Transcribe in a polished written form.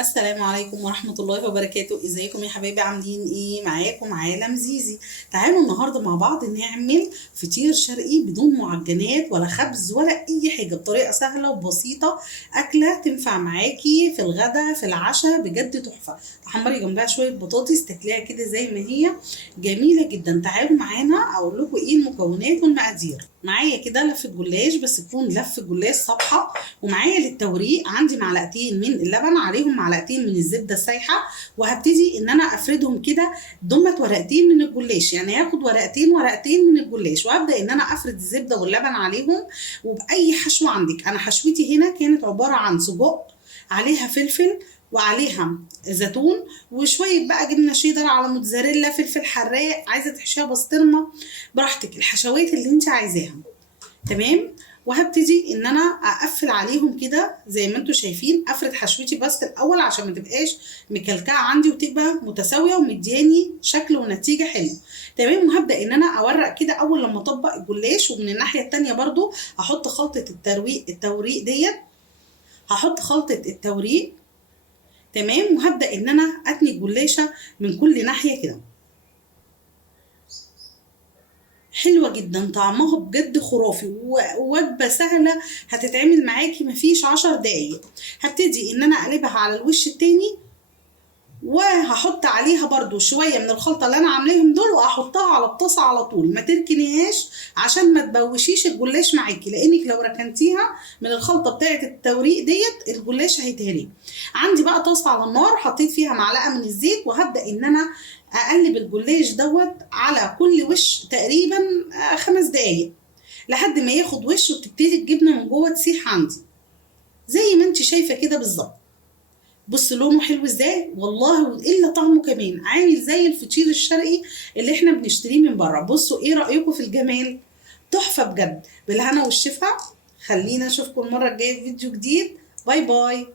السلام عليكم ورحمة الله وبركاته. ازيكم يا حبايبي؟ عاملين ايه؟ معاكم عالم زيزي. تعالوا النهاردة مع بعض نعمل فطير شرقي بدون معجنات ولا خبز ولا اي حاجة، بطريقة سهلة وبسيطة. اكلة تنفع معاكي في الغدا في العشاء، بجد تحفة. تحمري جنبها شوية بطاطس تاكليها كده زي ما هي، جميلة جدا. تعالوا معانا اقول لكم ايه المكونات والمقادير. معايا كده لفة جلاش، بس تكون لفة جلاش صبحة. ومعايا للتوريق عندي معلقتين من اللبن، عليهم معلقتين من الزبده السايحه. وهبتدي ان انا افردهم كده. دمت ورقتين من الجلاش، يعني هاخد ورقتين من الجلاش، وهبدا ان انا افرد الزبده واللبن عليهم. وباي حشوه عندك، انا حشوتي هنا كانت عباره عن سجق، عليها فلفل، وعليها زيتون، وشويه بقى جبنه شيدر، على موتزاريلا، فلفل حراق، عايزه تحشيها بسطرمه براحتك، الحشوات اللي انت عايزاها. تمام. وهبتدي ان انا اقفل عليهم كده زي ما انتم شايفين. افرد حشوتي بس الاول عشان ما تبقاش مكلكعه عندي، وتبقى متساويه ومدياني شكل ونتيجه حلو. تمام. وهبدا ان انا اورق كده اول لما اطبق الجلاش، ومن الناحيه التانيه برضو هحط خلطه التوريق ديت. هحط خلطه التوريق. تمام. وهبدا ان انا اتني الجلاشه من كل ناحيه كده. حلوة جدا، طعمها بجد خرافي، ووجبة سهلة هتتعمل معاكي مفيش 10 دقايق. هبتدي ان انا اقلبها على الوش التاني، وهحط عليها برضو شوية من الخلطة اللي انا عاملاهم دول، وهحطها على الطاسة على طول، ما تركنيهاش عشان ما تبوشيش الجلاش معاكي، لانك لو ركنتيها من الخلطة بتاعة التوريق ديت الجلاش هيتهري. عندي بقى طاسة على النار، حطيت فيها معلقة من الزيت، وهبدأ ان انا اقلب الجلاش دوت على كل وش تقريبا 5 دقايق، لحد ما ياخد وش وتبتدي الجبنة من جوه تسيح عندي زي ما انت شايفة كده بالظبط. بص لونه حلو ازاي والله، والا طعمه كمان عامل زي الفطير الشرقي اللي احنا بنشتريه من بره. بصوا ايه رأيكم في الجمال؟ تحفة بجد. بالهنا والشفا. خلينا اشوفكم المرة الجاية في فيديو جديد. باي باي.